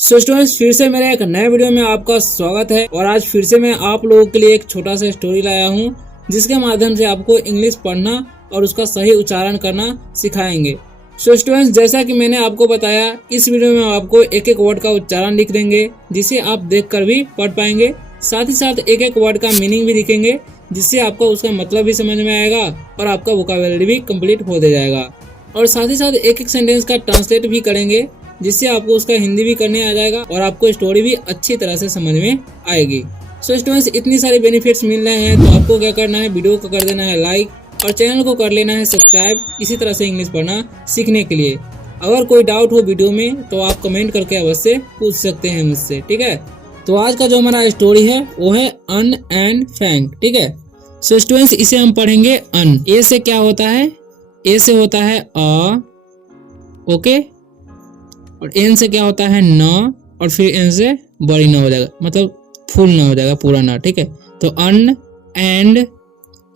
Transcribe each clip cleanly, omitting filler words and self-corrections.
So students, फिर से मेरे एक नए वीडियो में आपका स्वागत है। और आज फिर से मैं आप लोगों के लिए एक छोटा सा स्टोरी लाया हूँ जिसके माध्यम से आपको इंग्लिश पढ़ना और उसका सही उच्चारण करना सिखाएंगे। सो स्टूडेंट्स, जैसा कि मैंने आपको बताया, इस वीडियो में आपको एक एक वर्ड का उच्चारण लिख देंगे जिसे आप देखकर भी पढ़ पाएंगे। साथ ही साथ एक एक वर्ड का मीनिंग भी लिखेंगे जिससे आपको उसका मतलब भी समझ में आएगा और आपका वोकैबुलरी भी कंप्लीट होते जाएगा। और साथ ही साथ एक एक सेंटेंस का ट्रांसलेट भी करेंगे जिससे आपको उसका हिंदी भी करने आ जाएगा और आपको स्टोरी भी अच्छी तरह से समझ में आएगी। सो स्टूडेंट्स, इतनी सारी बेनिफिट्स मिल रहे हैं तो आपको क्या करना है, वीडियो को कर देना है लाइक और चैनल को कर लेना है सब्सक्राइब, इसी तरह से इंग्लिश पढ़ना सीखने के लिए। अगर कोई डाउट हो वीडियो में तो आप कमेंट करके अवश्य पूछ सकते हैं मुझसे, ठीक है। तो आज का जो हमारा स्टोरी है वो है अन एंड फ्रैंक, ठीक है। सो स्टूडेंट्स, इसे हम पढ़ेंगे अन। ए से क्या होता है? ए से होता है अ, ओके। और एन से क्या होता है? न। और फिर एन से बड़ी न हो जाएगा, मतलब फुल न हो जाएगा, पूरा न, ठीक है। तो अन एंड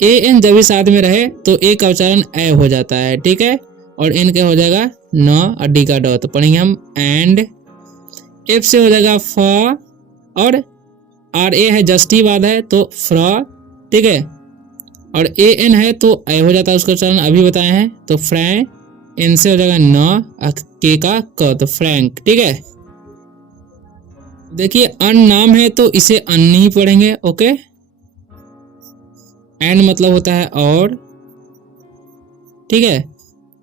ए एन जब भी साथ में रहे तो ए का उच्चारण ए हो जाता है, ठीक है। और एन क्या हो जाएगा? न और डी का ड। तो पढ़ेंगे हम एंड। एफ से हो जाएगा फ और आर ए है, जस्टिवाद है तो फ्र, ठीक है। और ए एन है तो ए हो जाता है, उसका उच्चारण अभी बताए हैं। तो फ्रै, एन से हो जाएगा न, के का क, तो फ्रैंक, ठीक है। देखिए अन नाम है तो इसे अन नहीं पढ़ेंगे, ओके। एंड मतलब होता है और, ठीक है।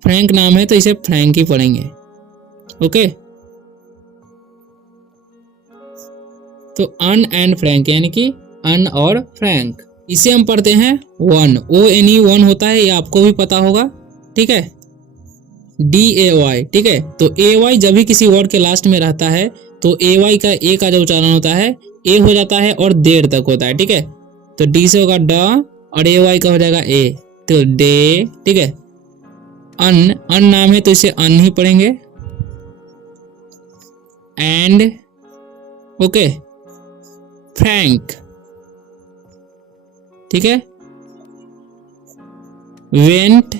फ्रैंक नाम है तो इसे फ्रैंक ही पढ़ेंगे, ओके। तो अन एंड फ्रैंक यानी कि अन और फ्रैंक। इसे हम पढ़ते हैं one, O N E one होता है, ये आपको भी पता होगा, ठीक है। डी ए वाई, ठीक है। तो ए वाई जब भी किसी वर्ड के लास्ट में रहता है तो ए वाई का ए का जो उच्चारण होता है ए हो जाता है और देर तक होता है, ठीक है। तो डी से होगा ड और ए वाई का हो जाएगा ए, तो डे, ठीक है। अन, अन नाम है तो इसे अन ही पढ़ेंगे। And, okay. फ्रैंक, ठीक है। वेंट,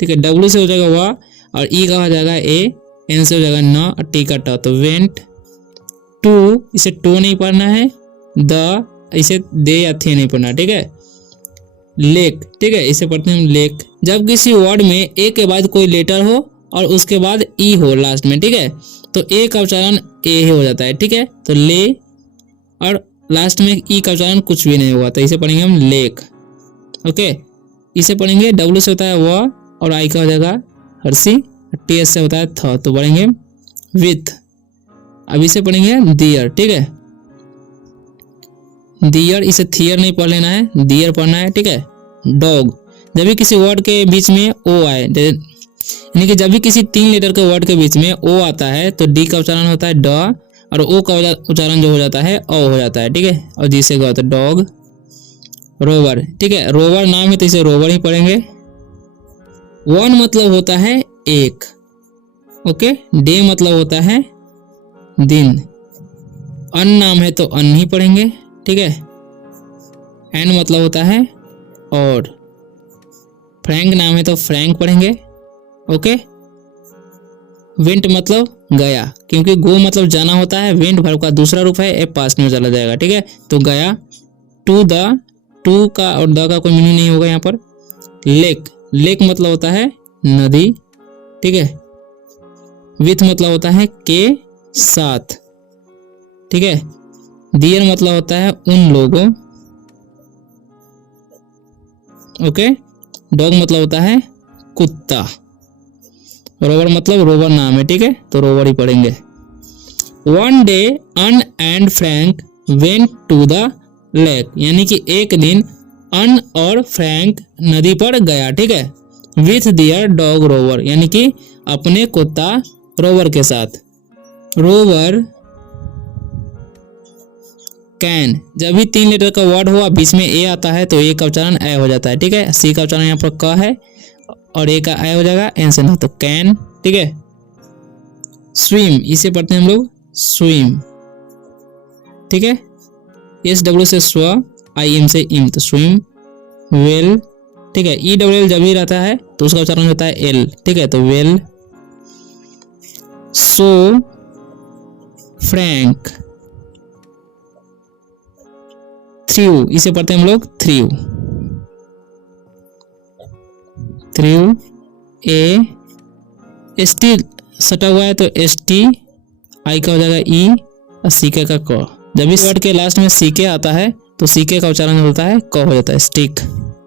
ठीक है। डब्ल्यू से हो जाएगा वा और ई का हो जाएगा ए, एन से हो जाएगा न और टी का ट, तो वेंट। टू, इसे टू नहीं पढ़ना है। द, इसे दे या थे नहीं पढ़ना, ठीक है। लेक, ठीक है, इसे पढ़ते हैं हम लेक। जब किसी वर्ड में ए के बाद कोई लेटर हो और उसके बाद ई हो लास्ट में, ठीक है, तो ए का उच्चारण ए ही हो जाता है, ठीक है। तो ले और लास्ट में ई का उच्चारण कुछ भी नहीं हुआ तो इसे पढ़ेंगे हम लेक, ओके। इसे पढ़ेंगे डब्ल्यू से होता है व और आई का हो जाएगा हर्षी, टी एस से होता है थ, तो पढ़ेंगे विथ। अब इसे पढ़ेंगे दियर, ठीक है। दियर, इसे थियर नहीं पढ़ लेना है, दियर पढ़ना है, ठीक है। डॉग, जब भी किसी वर्ड के बीच में ओ आए, यानी कि जब भी किसी 3 लेटर के वर्ड के बीच में ओ आता है तो डी का उच्चारण होता है ड और ओ का उच्चारण जो हो जाता है ओ हो जाता है, ठीक है। और जी से होता है डॉग। रोवर, ठीक है। रोवर नाम है तो इसे रोवर ही पढ़ेंगे। वन मतलब होता है एक, ओके। डे मतलब होता है दिन। अन नाम है तो अन ही पढ़ेंगे, ठीक है। एंड मतलब होता है और। फ्रैंक नाम है तो फ्रैंक पढ़ेंगे, ओके। वेंट मतलब गया, क्योंकि गो मतलब जाना होता है, वेंट वर्ब का दूसरा रूप है, ए पास्ट में चला जाएगा, ठीक है। तो गया। टू द, टू का और द का कोई मीनिंग नहीं होगा यहाँ पर। लेक, लेक मतलब होता है नदी, ठीक है। विथ मतलब होता है के साथ, ठीक है। डियर मतलब होता है उन लोगों, ओके। डॉग मतलब होता है कुत्ता। रोवर मतलब रोवर नाम है, ठीक है, तो रोवर ही पढ़ेंगे। One day Ann and Frank went to the lake, यानी कि एक दिन अन और फ्रैंक नदी पर गया, ठीक है। विथ दियर डॉग रोवर, यानी कि अपने कुत्ता रोवर के साथ। रोवर कैन, जब भी 3 लेटर का वर्ड हुआ बीच में ए आता है तो ए का उच्चारण ए हो जाता है, ठीक है। सी का उच्चारण यहाँ पर क है और ए का ए हो जाएगा, एन से ना, तो कैन, ठीक है। स्विम, इसे पढ़ते हैं हम लोग स्विम, ठीक है। एस डब्ल्यू से स्व, आई एम से इम, तो स्विम। वेल, ठीक है। ई डब्ल्यू एल जब भी रहता है तो उसका उच्चारण होता है एल, ठीक है, तो वेल। सो, फ्रैंक, थ्रू, इसे पढ़ते हैं हम लोग through, through, A S T सटा हुआ है तो एस टी, आई का हो जाएगा ई और सीके का क। जब इस वर्ड के लास्ट में सीके आता है तो सीके का उच्चारण होता है क हो जाता है, स्टिक।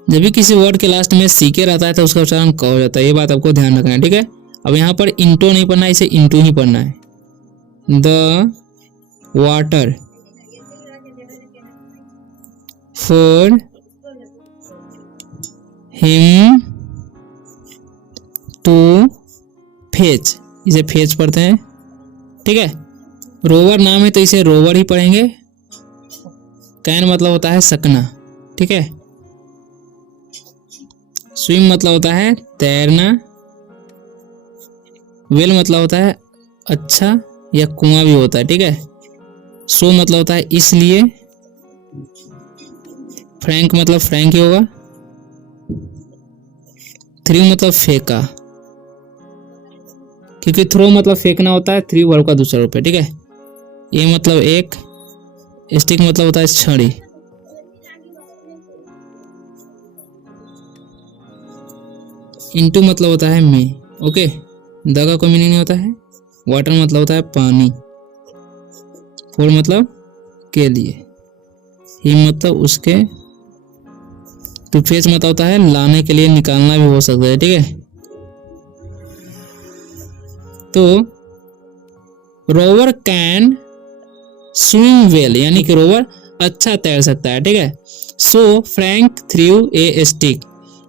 जब भी किसी वर्ड के लास्ट में सीके रहता है तो उसका उच्चारण क हो जाता है, ये बात आपको ध्यान रखना है, ठीक है। अब यहाँ पर इंटो नहीं पढ़ना है, इसे इंटू ही पढ़ना है। The water for him to fetch, इसे फेच पढ़ते हैं, ठीक है। रोवर नाम है तो इसे रोवर ही पढ़ेंगे। कैन मतलब होता है सकना, ठीक है। स्विम मतलब होता है तैरना। वेल मतलब होता है अच्छा या कुआं भी होता है, ठीक है। सो मतलब होता है इसलिए। फ्रैंक मतलब फ्रैंक ही होगा। थ्रू मतलब फेंका, क्योंकि थ्रो मतलब फेंकना होता है, थ्रू वर्ब का दूसरा रूप है, ठीक है। ये मतलब एक, स्टिक मतलब होता है छड़ी। इंटू मतलब होता है में, ओके। द का कोई मीनिंग नहीं होता है। वाटर मतलब होता है पानी। फॉर मतलब के लिए। ही मतलब उसके। टू फेच मतलब होता है लाने के लिए, निकालना भी हो सकता है, ठीक है। तो रोवर कैन स्विम वेल, यानी कि रोवर अच्छा तैर सकता है, ठीक है। सो फ्रैंक थ्रू ए स्टिक,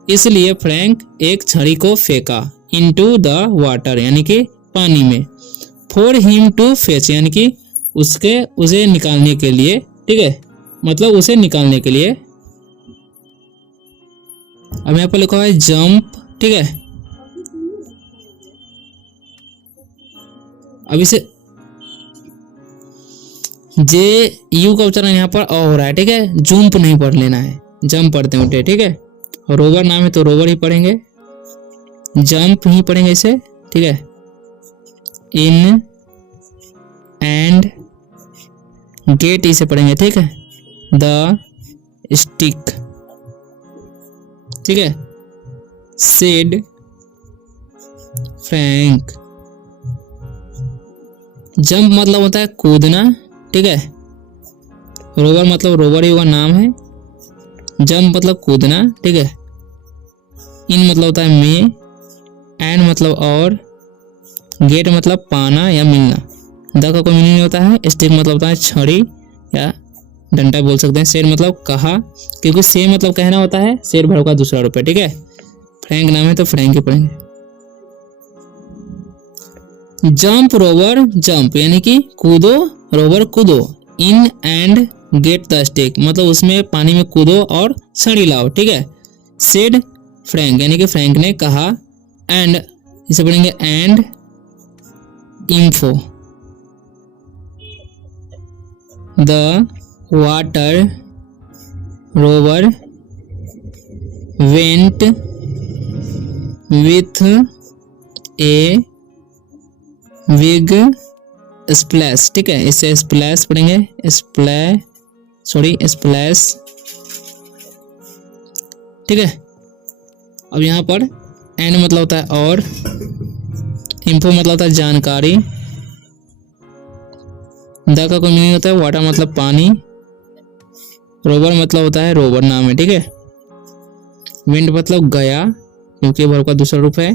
इसलिए फ्रैंक एक छड़ी को फेंका। इनटू द वाटर, यानी कि पानी में। फॉर हिम टू फेच, यानी कि उसे निकालने के लिए, ठीक है, मतलब उसे निकालने के लिए। अब यहाँ पर लिखा है जंप, ठीक है। अब इसे जे यू का उच्चारण यहाँ पर अ हो रहा है, ठीक है। जंप नहीं पढ़ लेना है, जंप पढ़ते हैं उल्टे, ठीक है। और रोवर नाम है तो रोवर ही पढ़ेंगे, जंप ही पढ़ेंगे इसे, ठीक है। इन एंड गेट इसे पढ़ेंगे, ठीक है। द स्टिक, ठीक है। Said Frank. जंप मतलब होता है कूदना, ठीक है। रोवर मतलब रोवर ही होगा, नाम है। जंप मतलब कूदना, ठीक है। इन मतलब होता है में। एंड मतलब और। गेट मतलब पाना या मिलना। द का कोई मीनिंग नहीं होता है। स्टिक मतलब होता है छड़ी या डंडा बोल सकते हैं। सेड मतलब कहा, क्योंकि से मतलब कहना होता है, सेड वर्ब का दूसरा रूप है, ठीक है। फ्रैंक नाम है तो फ्रैंक ही पढ़ेंगे। जंप रोवर जंप, यानी कि कूदो रोवर कूदो। In and get the stick, मतलब उसमें पानी में कूदो और छड़ी लाओ, ठीक है। सेड फ्रैंक, यानी कि फ्रैंक ने कहा। एंड इसे पढ़ेंगे and info. The water rover went with a big splash, ठीक है। इसे स्प्लैश पढ़ेंगे, स्प्लैश, ठीक है। अब यहाँ पर एंड मतलब होता है और। इंफो मतलब होता है जानकारी। द का कोई मीनिंग होता है। वाटर मतलब पानी। रोवर मतलब होता है रोवर, नाम है, ठीक है। विंड मतलब गया, क्योंकि वर्ब का दूसरा रूप है।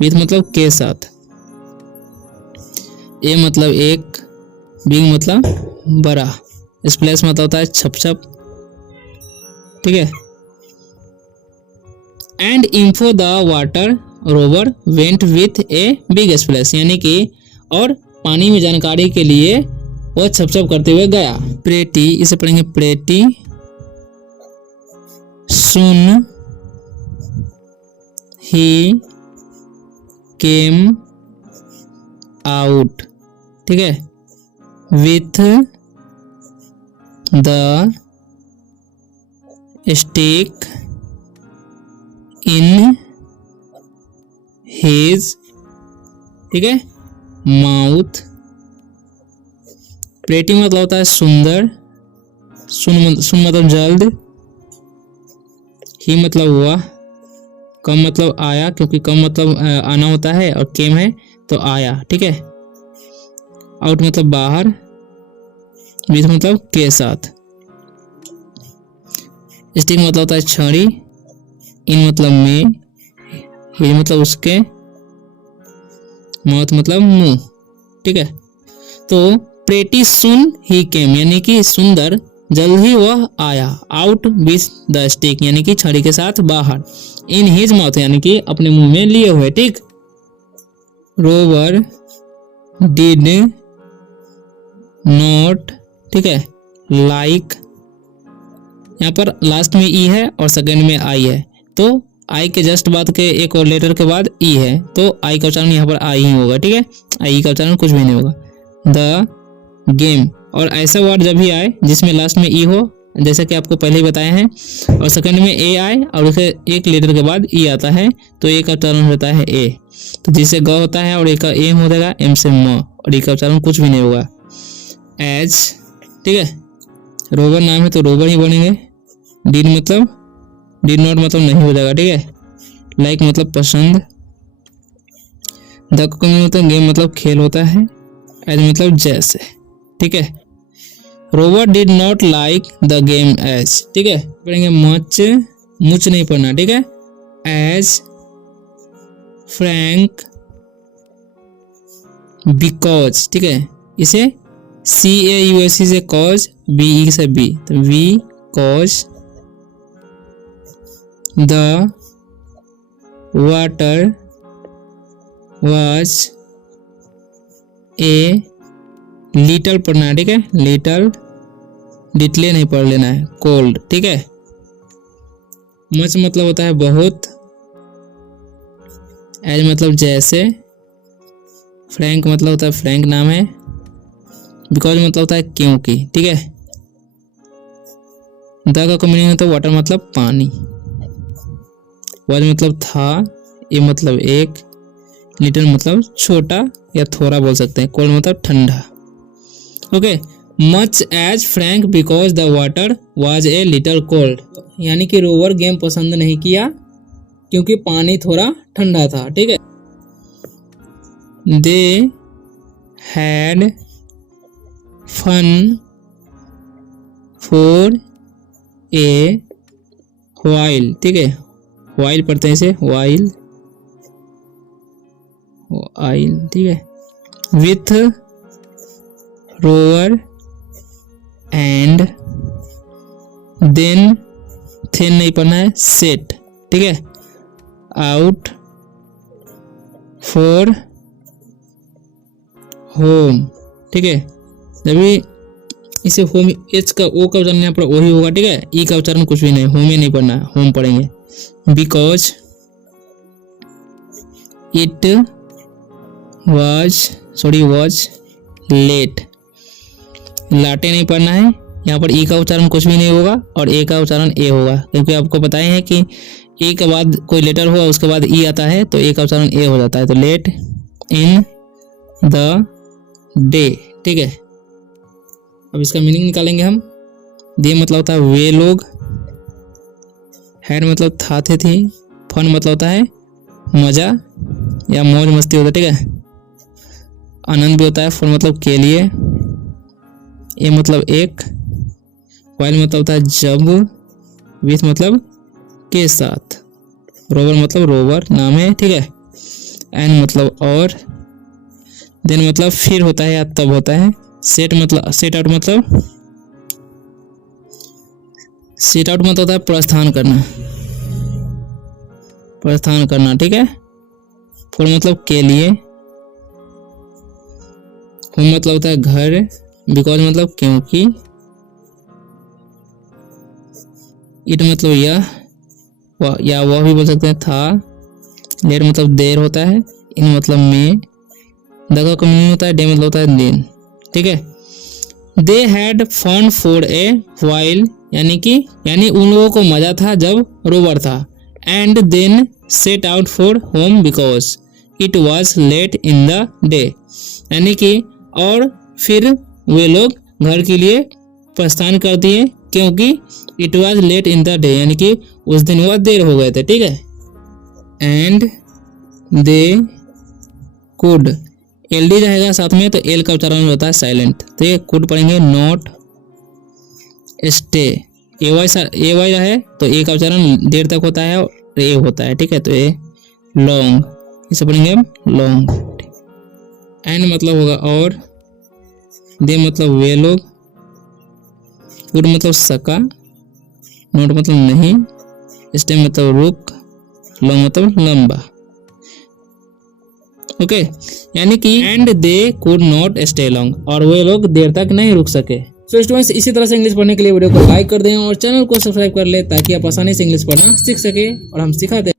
विथ मतलब के साथ। ए मतलब एक। बिग मतलब बड़ा। स्प्लैश मतलब होता है छप छप, ठीक है। And info the water rover went with a big splash, यानी कि और पानी में जानकारी के लिए वह छप छप करते हुए गया। प्रेटी इसे पढ़ेंगे प्रेटी। सुन ही केम आउट, ठीक है। With the stick in his, ठीक है, माउथ। प्रेटी मतलब होता है सुंदर, सुन मतलब जल्द, ही मतलब हुआ, कम मतलब आया, क्योंकि कम मतलब आना होता है और केम है तो आया, ठीक है। आउट मतलब बाहर, विथ मतलब के साथ। स्टिक मतलब होता है छड़ी, इन मतलब में, ये मतलब उसके, माउथ मतलब मुंह, ठीक है। तो प्रेटी सुन ही केम यानी कि सुंदर जल्द ही वह आया, आउट विथ द स्टिक यानी कि छड़ी के साथ बाहर, इन हिज माउथ यानी कि अपने मुंह में लिए हुए, ठीक। रोवर डिड नॉट, ठीक है, लाइक, यहाँ पर लास्ट में ई है और सेकंड में आई है, तो आई के जस्ट बाद के एक और लेटर के बाद ई है, तो आई का उच्चारण यहाँ पर आई ही होगा, ठीक है। आई का उच्चारण कुछ भी नहीं होगा। द गेम, और ऐसा वर्ड जब भी आए जिसमें लास्ट में ई हो, जैसा कि आपको पहले ही बताए हैं, और सेकंड में ए आए और उसे एक लेटर के बाद ई आता है, तो ए का उच्चारण होता है ए, तो जिससे ग होता है और ए का एम हो जाएगा, एम से म, और ई का उच्चारण कुछ भी नहीं होगा। एज, ठीक है, रोवर नाम है तो रोवर ही बनेंगे। डिड मतलब, डिड नॉट मतलब नहीं हो जाएगा, ठीक है। लाइक मतलब पसंद। द मतलब गेम मतलब खेल होता है। एज मतलब जैसे, ठीक है। Rover did not like the game as, ठीक है। पढ़ेंगे मच, मुच नहीं पढ़ना, ठीक है। एज फ्रैंक बिकॉज, ठीक है, इसे CAUS से कॉज, BE से बी, तो because the water was a little पढ़ना है, ठीक है। लिटल, लिटले नहीं पढ़ लेना है, कोल्ड, ठीक है। मच मतलब होता है बहुत। एज मतलब जैसे। फ्रैंक मतलब होता है फ्रैंक नाम है। बिकॉज मतलब होता है क्योंकि, ठीक है। द का मीनिंग होता है वाटर मतलब पानी। वाज मतलब था, ए मतलब एक, लिटिल मतलब छोटा या थोड़ा बोल सकते हैं, कोल्ड मतलब ठंडा। Okay, much as Frank because the water was a little cold, यानी कि रोवर गेम पसंद नहीं किया क्योंकि पानी थोड़ा ठंडा था, ठीक है। They had fun for a while, ठीक है। व्हाइल पढ़ते हैं इसे, व्हाइल, व्हाइल, ठीक है। विथ रोवर एंड देन, थे नहीं पढ़ना है, सेट, ठीक है। आउट फॉर होम, ठीक है। जब भी इसे होम, एच का ओ का उच्चारण यहाँ पर वही होगा, ठीक है। ई का उच्चारण कुछ भी नहीं, होम नहीं पढ़ना है, होम पढ़ेंगे। बिकॉज इट वाज लेट, लाटे नहीं पढ़ना है, यहाँ पर ई का उच्चारण कुछ भी नहीं होगा और ए का उच्चारण ए होगा, क्योंकि आपको बताए हैं कि ए के बाद कोई लेटर हुआ उसके बाद ई आता है तो ए का उच्चारण ए हो जाता है। तो लेट इन द डे, ठीक है। अब इसका मीनिंग निकालेंगे हम। दे मतलब होता है वे लोग, हैड मतलब था, थे, थी, फन मतलब होता है मजा या मौज मस्ती होता है, ठीक है। आनंद भी होता है, फन मतलब के लिए, ए मतलब एक, वाइल मतलब होता है जब, विथ मतलब के साथ, रोवर मतलब रोवर नाम है, ठीक है। एंड मतलब और, देन मतलब फिर होता है या तब होता है। सेट मतलब, सेट आउट मतलब, सेट आउट मतलब होता है प्रस्थान करना, प्रस्थान करना, ठीक है। फॉर मतलब के लिए, होम मतलब होता है घर, बिकॉज मतलब क्योंकि, इट मतलब यह या वह भी बोल सकते हैं था, लेट मतलब देर होता है, इन मतलब में, द का मीनिंग होता है डे मतलब होता है दिन, ठीक है। They had fun for a while, यानी उन लोगों को मजा था जब रोवर था। And then set out for home because it was late in the day, यानी कि और फिर वे लोग घर के लिए प्रस्थान कर दिए क्योंकि it was late in the day, यानी कि उस दिन वह देर हो गए थे, ठीक है। And they could, L D रहेगा साथ में तो एल का उच्चारण होता है साइलेंट, तो ये कुड पढ़ेंगे नॉट स्टे, ए वाई रहे तो ए का उच्चारण देर तक होता है और ए होता है, ठीक है। तो ए लॉन्ग, इसे पढ़ेंगे हम लॉन्ग। एंड मतलब होगा और, दे मतलब वे लोग, कुड मतलब सका, नॉट मतलब नहीं, स्टे मतलब रुक, लॉन्ग मतलब लंबा, ओके। यानी कि and they could not stay long, और वे लोग देर तक नहीं रुक सके। सो स्टूडेंट्स, इसी तरह से इंग्लिश पढ़ने के लिए वीडियो को लाइक कर दें और चैनल को सब्सक्राइब कर ले ताकि आप आसानी से इंग्लिश पढ़ना सीख सके और हम सिखाते हैं।